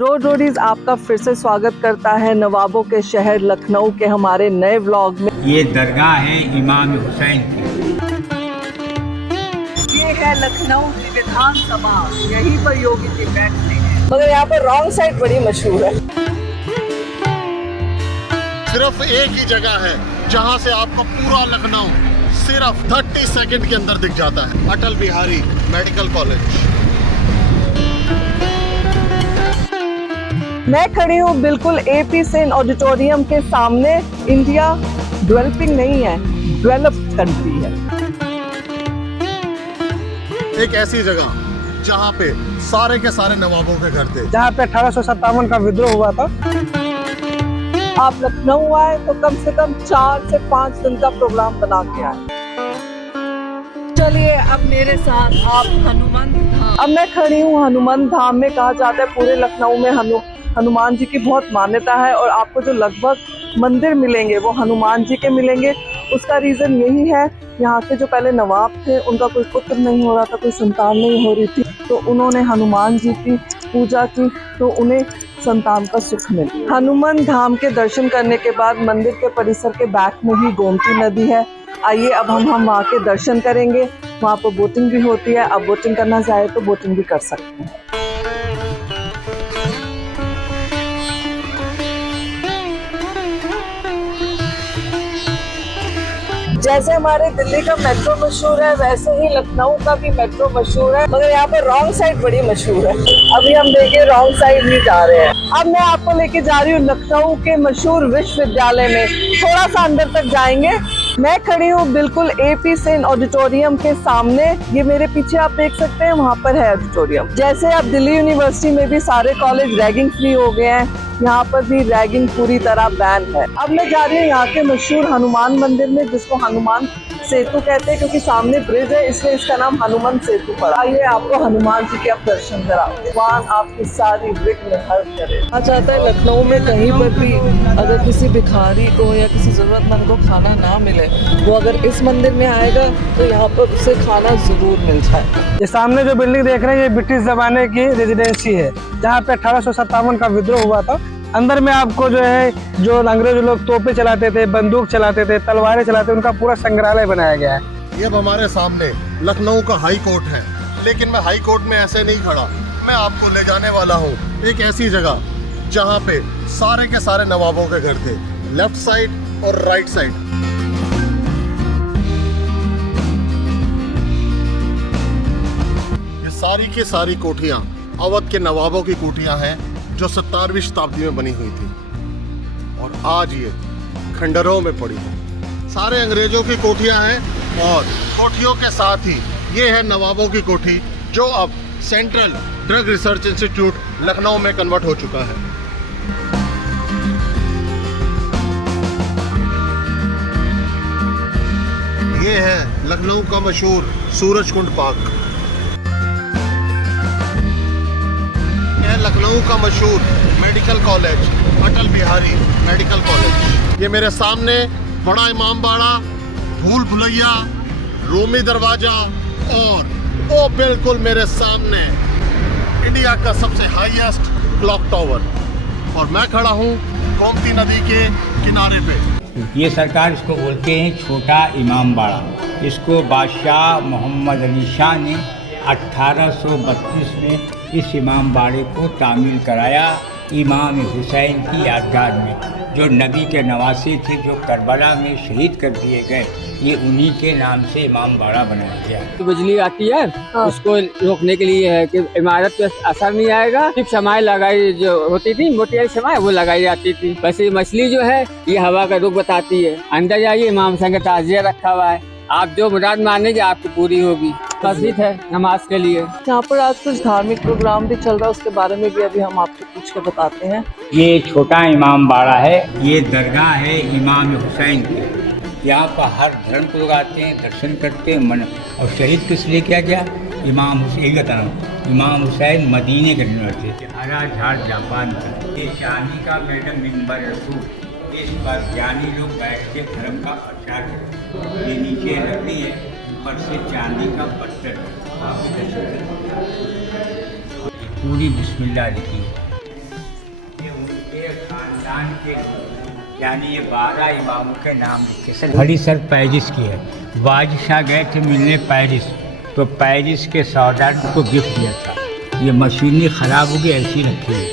Road Roadies आपका फिर से स्वागत करता है नवाबों के शहर लखनऊ के हमारे नए व्लॉग में। ये दरगाह है इमाम हुसैन की। ये है लखनऊ की विधानसभा, यहीं पर योगी जी बैठते हैं। मगर यहाँ पर रॉन्ग साइड बड़ी मशहूर है। सिर्फ एक ही जगह है जहाँ से आपको पूरा लखनऊ सिर्फ 30 सेकंड के अंदर दिख जाता है। Atal Bihari medical college. मैं खड़ी हूँ बिल्कुल AP सेन ऑडिटोरियम के सामने। इंडिया डेवलपिंग नहीं है, डेवलप्ड कंट्री है। एक ऐसी जगह जहाँ पे सारे के सारे नवाबों के घर थे, जहाँ पे 1857 का विद्रोह हुआ था। आप लखनऊ आए तो कम से कम 4 से 5 दिन का प्रोग्राम बना के आए। चलिए अब मेरे साथ आप हनुमान धाम। अब मैं खड़ी हूँ हनुमान धाम में। कहा जाता है पूरे लखनऊ में हनुमान जी की बहुत मान्यता है और आपको जो लगभग मंदिर मिलेंगे वो हनुमान जी के मिलेंगे। उसका रीज़न यही है, यहाँ के जो पहले नवाब थे उनका कोई पुत्र नहीं हो रहा था, कोई संतान नहीं हो रही थी, तो उन्होंने हनुमान जी की पूजा की तो उन्हें संतान का सुख मिला। हनुमान धाम के दर्शन करने के बाद मंदिर के परिसर के बैक में ही गोमती नदी है। आइए अब हम वहाँ के दर्शन करेंगे। वहाँ पर बोटिंग भी होती है, अब बोटिंग करना चाहे तो बोटिंग भी कर सकते हैं। जैसे हमारे दिल्ली का मेट्रो मशहूर है वैसे ही लखनऊ का भी मेट्रो मशहूर है, मगर यहाँ पर रॉन्ग साइड बड़ी मशहूर है। अभी हम देखिए रॉन्ग साइड ही जा रहे हैं। अब मैं आपको लेके जा रही हूँ लखनऊ के मशहूर विश्वविद्यालय में। थोड़ा सा अंदर तक जाएंगे। मैं खड़ी हूँ बिल्कुल AP सेन ऑडिटोरियम के सामने। ये मेरे पीछे आप देख सकते हैं, वहाँ पर है ऑडिटोरियम। जैसे अब दिल्ली यूनिवर्सिटी में भी सारे कॉलेज रैगिंग फ्री हो गए हैं, यहाँ पर भी रैगिंग पूरी तरह बैन है। अब मैं जा रही हूँ यहाँ के मशहूर हनुमान मंदिर में, जिसको हनुमान सेतु कहते हैं क्योंकि सामने ब्रिज है, इसलिए इसका नाम हनुमान सेतु पड़ा। आइए आपको हनुमान जी के अब दर्शन कराते हैं। भगवान आपकी सारी विघ्न हर करे। आ जाता है लखनऊ में कहीं पर भी अगर किसी भिखारी को या किसी जरूरतमंद को खाना ना मिले, वो अगर इस मंदिर में आएगा तो यहाँ पर उसे खाना जरूर मिल जाए। ये सामने जो बिल्डिंग देख रहे हैं ये ब्रिटिश जमाने की रेजिडेंसी है, जहाँ पे 1857 का विद्रोह हुआ था। अंदर में आपको जो है जो अंग्रेज लोग तोपे चलाते थे, बंदूक चलाते थे, तलवारें चलाते थे, उनका पूरा संग्रहालय बनाया गया है। ये अब हमारे सामने लखनऊ का हाई कोर्ट है, लेकिन मैं हाई कोर्ट में ऐसे नहीं खड़ा। मैं आपको ले जाने वाला हूँ एक ऐसी जगह जहाँ पे सारे के सारे नवाबों के घर थे, लेफ्ट साइड और राइट साइड। ये सारी की सारी कोठियाँ अवध के नवाबों की कोठियाँ हैं जो 17वीं शताब्दी में बनी हुई थी और आज ये खंडरों में पड़ी है। सारे अंग्रेजों की कोठियां हैं और कोठियों के साथ ही ये है नवाबों की कोठी, जो अब central drug research institute Lucknow में कन्वर्ट हो चुका है। ये है लखनऊ का मशहूर सूरज कुंड पार्क। लखनऊ का मशहूर medical college Atal Bihari medical college. ये मेरे सामने बड़ा इमाम बाड़ा, भूल भुलैया, रूमी दरवाजा और वो बिल्कुल मेरे सामने इंडिया का सबसे हाईएस्ट क्लॉक टावर। और मैं खड़ा हूँ गोमती नदी के किनारे पे। ये सरकार इसको बोलते हैं छोटा इमाम बाड़ा। इसको बादशाह मोहम्मद अली शाह ने 1832 में इस इमाम बाड़े को तामील कराया इमाम हुसैन की यादगार में, जो नबी के नवासे थे, जो करबला में शहीद कर दिए गए। ये उन्हीं के नाम से इमाम बाड़ा बनाया गया। तो बिजली आती है, उसको रोकने के लिए है कि इमारत पे असर नहीं आएगा। सिर्फ शमाई लगाई जो होती थी, मोटी वाली शमाई वो लगाई जाती थी। बस ये मछली जो है ये हवा का रुख बताती है। अंदर जाइए, इमाम हुसैन का ताजिया रखा हुआ है, आप जो मुराद मानेंगे आपकी पूरी होगी। मस्जिद है नमाज के लिए। यहाँ पर आज कुछ धार्मिक प्रोग्राम भी चल रहा है, उसके बारे में भी अभी हम आपसे पूछ के बताते हैं। ये छोटा इमाम बाड़ा है, ये दरगाह है इमाम हुसैन की। यहाँ पर हर धर्म के लोग आते हैं, दर्शन करते हैं, मन। और शहीद किस लिए किया गया? इमाम हुसैन का तरह इमाम हुसैन मदीने के रहने थे। हरा झाड़ जापान का। ये चांदी का मैडम मिंबर रसूल, इस पर ज्ञानी लोग बैठ के धर्म का प्रचार करते। ये नीचे लकड़ी है, ऊपर से चांदी का पत्थर पूरी बिस्मिल्लाह लिखी है। ईरान के यानी ये 12 इमामों के नाम लिखे सर। घड़ी सर पेरिस की है। बादशाह गए थे मिलने पेरिस, तो पेरिस के सौदागर को गिफ्ट दिया था। ये मशीनरी ख़राब हो गई, ऐसी रखी है।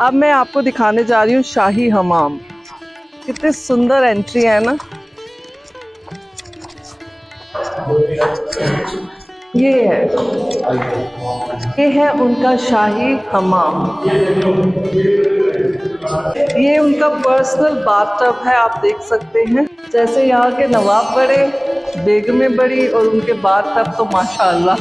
अब मैं आपको दिखाने जा रही हूँ शाही हमाम। कितनी सुंदर एंट्री है ना। ये है उनका शाही हमाम। ये उनका पर्सनल बाथटब है, आप देख सकते हैं। जैसे यहाँ के नवाब बड़े, बेगमें बड़ी और उनके बाथटब तो माशाअल्लाह।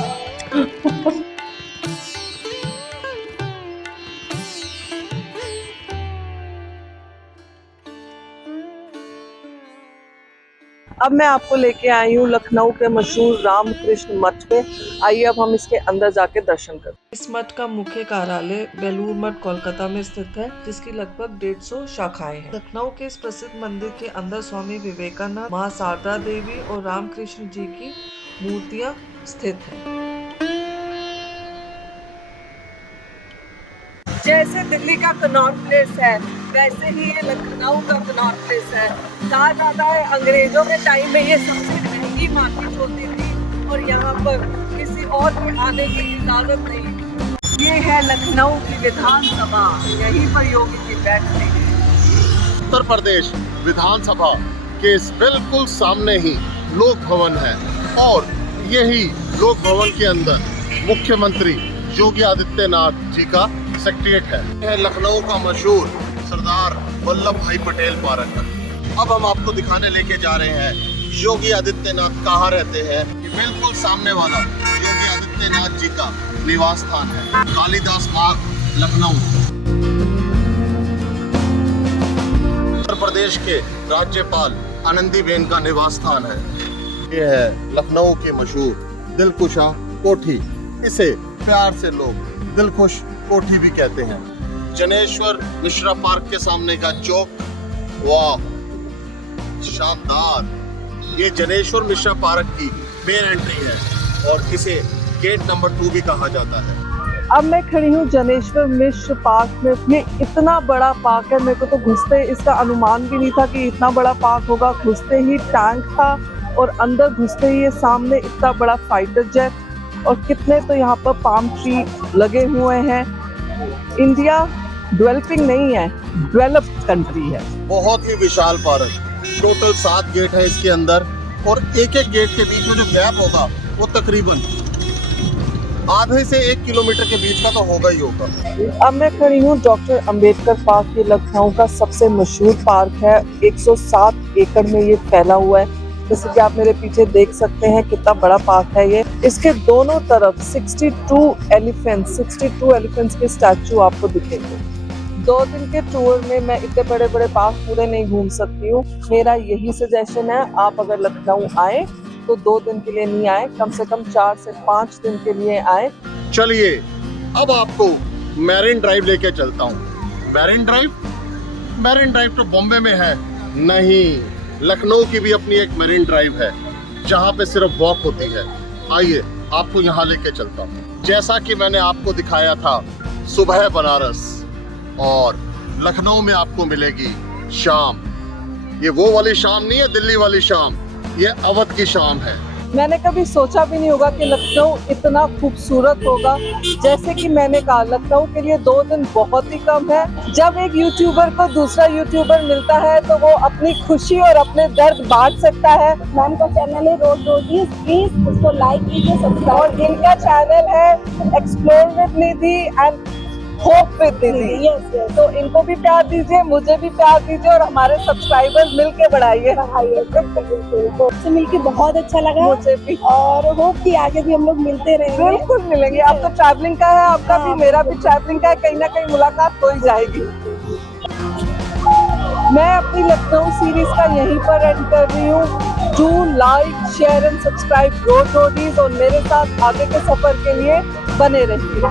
अब मैं आपको लेके आई हूँ लखनऊ के मशहूर रामकृष्ण मठ पे। आइए अब हम इसके अंदर जाके दर्शन करते हैं। इस मठ का मुख्य कार्यालय बेलूर मठ कोलकाता में स्थित है, जिसकी लगभग 150 शाखाएं हैं। लखनऊ के इस प्रसिद्ध मंदिर के अंदर स्वामी विवेकानंद, मां शारदा देवी और रामकृष्ण जी की मूर्तियां स्थित हैं। जैसे दिल्ली का कनॉट प्लेस है, वैसे ही ये लखनऊ का कनॉट प्लेस है। कहा जाता है अंग्रेजों के टाइम में ये सबसे महंगी मार्केट होती थी और यहाँ पर किसी और के आने की इजाजत नहीं। ये है लखनऊ की विधानसभा, यहीं पर योगी जी बैठते हैं। उत्तर प्रदेश विधानसभा के इस बिल्कुल सामने ही लोक भवन है और यही लोक भवन के अंदर मुख्यमंत्री योगी आदित्यनाथ जी का सेक्रेटरीट है। यह लखनऊ का मशहूर सरदार वल्लभ भाई पटेल पार्क। अब हम आपको दिखाने लेके जा रहे हैं योगी आदित्यनाथ कहाँ रहते हैं। ये बिल्कुल सामने वाला योगी आदित्यनाथ जी का निवास स्थान है, कालिदास बाग, लखनऊ। उत्तर प्रदेश के राज्यपाल आनंदीबेन का निवास स्थान है। ये है लखनऊ की मशहूर दिलकुशा कोठी। इसे प्यार से लोग दिलखुश कोठी भी कहते हैं। जनेश्वर मिश्रा पार्क के सामने का चौक, वाह शानदार। ये जनेश्वर मिश्रा पार्क की मेन एंट्री है और इसे गेट नंबर 2 भी कहा जाता है। अब मैं खड़ी हूँ जनेश्वर मिश्र पार्क में। ये इतना बड़ा पार्क है, मेरे को तो घुसते इसका अनुमान भी नहीं था कि इतना बड़ा पार्क होगा। घुसते ही टैंक था और अंदर घुसते ही ये सामने इतना बड़ा फाइटर जेट और कितने तो यहाँ पर पाम ट्री लगे हुए हैं। इंडिया डेवलपिंग नहीं है, डेवलप्ड कंट्री है। बहुत ही विशाल पार्क, टोटल 7 गेट है इसके अंदर और एक एक गेट के बीच में जो गैप होगा वो तकरीबन आधे से 1 किलोमीटर के बीच का तो होगा ही होगा। अब मैं खड़ी हूँ डॉक्टर अंबेडकर पार्क। ये लखनऊ का सबसे मशहूर पार्क है। 107 एकड़ में ये फैला हुआ है। जैसे कि आप मेरे पीछे देख सकते हैं कितना बड़ा पार्क है ये। इसके दोनों तरफ 62 एलिफेंट्स के स्टैचू आपको दिखेंगे। 2 दिन के टूर में मैं इतने बड़े बड़े पार्क पूरे नहीं घूम सकती हूँ। मेरा यही सजेशन है, आप अगर लखनऊ आए तो 2 दिन के लिए नहीं आए, कम से कम 4 से 5 दिन के लिए आए। चलिए अब आपको मैरिन ड्राइव लेके चलता हूँ। मैरिन ड्राइव तो बॉम्बे में है नहीं, लखनऊ की भी अपनी एक मैरिन ड्राइव है जहाँ पे सिर्फ वॉक होती है। आइए आपको यहाँ लेके चलता हूँ। जैसा कि मैंने आपको दिखाया था सुबह बनारस, और लखनऊ में आपको मिलेगी शाम। ये वो वाली शाम नहीं है दिल्ली वाली शाम, ये अवध की शाम है। मैंने कभी सोचा भी नहीं होगा कि लखनऊ इतना खूबसूरत होगा। जैसे कि मैंने कहा, लखनऊ के लिए 2 दिन बहुत ही कम है। जब एक यूट्यूबर को दूसरा यूट्यूबर मिलता है तो वो अपनी खुशी और अपने दर्द बांट सकता है। मैम का चैनल है रोज रोजीज, प्लीज उसको लाइक कीजिए, सब्सक्राइब। और इनका चैनल है explore with Nidhi and hope with Nidhi. Yes yes, तो इनको भी प्यार दीजिए, मुझे भी प्यार दीजिए और हमारे सब्सक्राइबर्स मिलके बढ़ाइए। आपसे मिलके बहुत अच्छा लगा मुझे भी, और होप कि आगे भी हम लोग मिलते रहेंगे। बिल्कुल मिलेंगे। अब तो ट्रैवलिंग का है, आपका भी मेरा भी ट्रैवलिंग का है, कहीं ना कहीं मुलाकात हो ही जाएगी। मैं अपनी लखनऊ सीरीज का यहीं पर एंड कर रही हूँ। Do like, share and subscribe road Roadies और मेरे साथ आगे के सफर के लिए बने रहिए।